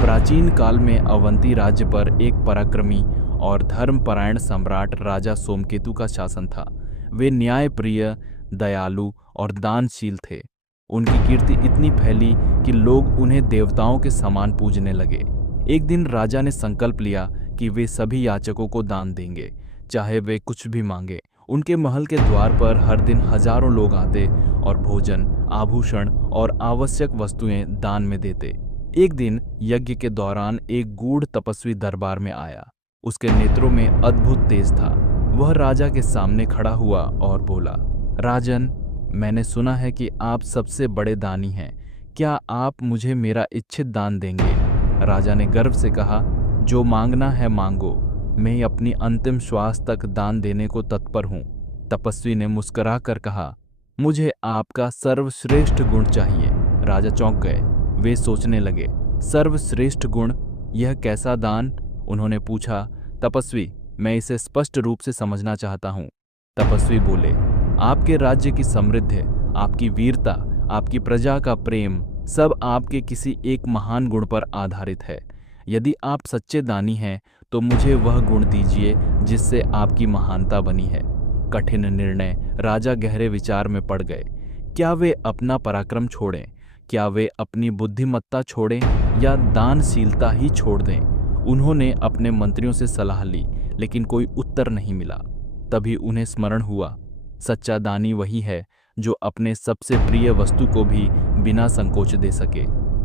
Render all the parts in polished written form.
प्राचीन काल में अवंती राज्य पर एक पराक्रमी और धर्मपरायण सम्राट राजा सोमकेतु का शासन था। वे न्यायप्रिय, दयालु और दानशील थे। उनकी कीर्ति इतनी फैली कि लोग उन्हें देवताओं के समान पूजने लगे। एक दिन राजा ने संकल्प लिया कि वे सभी याचकों को दान देंगे, चाहे वे कुछ भी मांगे। उनके महल के द्वार पर हर दिन हजारों लोग आते और भोजन, आभूषण और आवश्यक वस्तुएं दान में देते। एक दिन यज्ञ के दौरान एक गूढ़ तपस्वी दरबार में आया। उसके नेत्रों में अद्भुत तेज था। वह राजा के सामने खड़ा हुआ और बोला, राजन, मैंने सुना है कि आप सबसे बड़े दानी हैं। क्या आप मुझे मेरा इच्छित दान देंगे? राजा ने गर्व से कहा, जो मांगना है मांगो, मैं अपनी अंतिम श्वास तक दान देने को तत्पर हूँ। तपस्वी ने मुस्कुरा कर कहा, मुझे आपका सर्वश्रेष्ठ गुण चाहिए। राजा चौंक गए। वे सोचने लगे, सर्वश्रेष्ठ गुण, यह कैसा दान? उन्होंने पूछा, तपस्वी, मैं इसे स्पष्ट रूप से समझना चाहता हूँ। तपस्वी बोले, आपके राज्य की समृद्धि, आपकी वीरता, आपकी प्रजा का प्रेम, सब आपके किसी एक महान गुण पर आधारित है। यदि आप सच्चे दानी हैं तो मुझे वह गुण दीजिए जिससे आपकी महानता बनी है। कठिन निर्णय। राजा गहरे विचार में पड़ गए। क्या वे अपना पराक्रम छोड़ें? क्या वे अपनी बुद्धिमत्ता छोड़ें या दानशीलता ही छोड़ दें? उन्होंने अपने मंत्रियों से सलाह ली, लेकिन कोई उत्तर नहीं मिला। तभी उन्हें स्मरण हुआ, सच्चा दानी वही है जो अपने सबसे प्रिय वस्तु को भी बिना संकोच दे सके।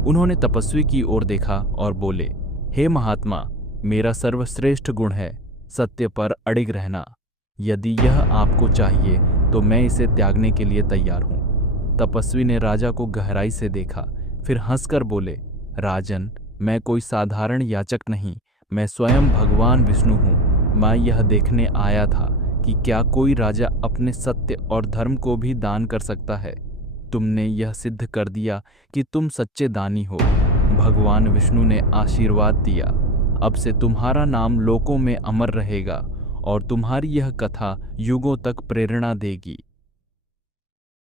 उन्होंने तपस्वी की ओर देखा और बोले, हे महात्मा, मेरा सर्वश्रेष्ठ गुण है सत्य पर अडिग रहना। यदि यह आपको चाहिए तो मैं इसे त्यागने के लिए तैयार हूँ। तपस्वी ने राजा को गहराई से देखा, फिर हंसकर बोले, राजन, मैं कोई साधारण याचक नहीं, मैं स्वयं भगवान विष्णु हूँ। मैं यह देखने आया था कि क्या कोई राजा अपने सत्य और धर्म को भी दान कर सकता है। तुमने यह सिद्ध कर दिया कि तुम सच्चे दानी हो। भगवान विष्णु ने आशीर्वाद दिया। अब से तुम्हारा नाम लोकों में अमर रहेगा और तुम्हारी यह कथा युगों तक प्रेरणा देगी।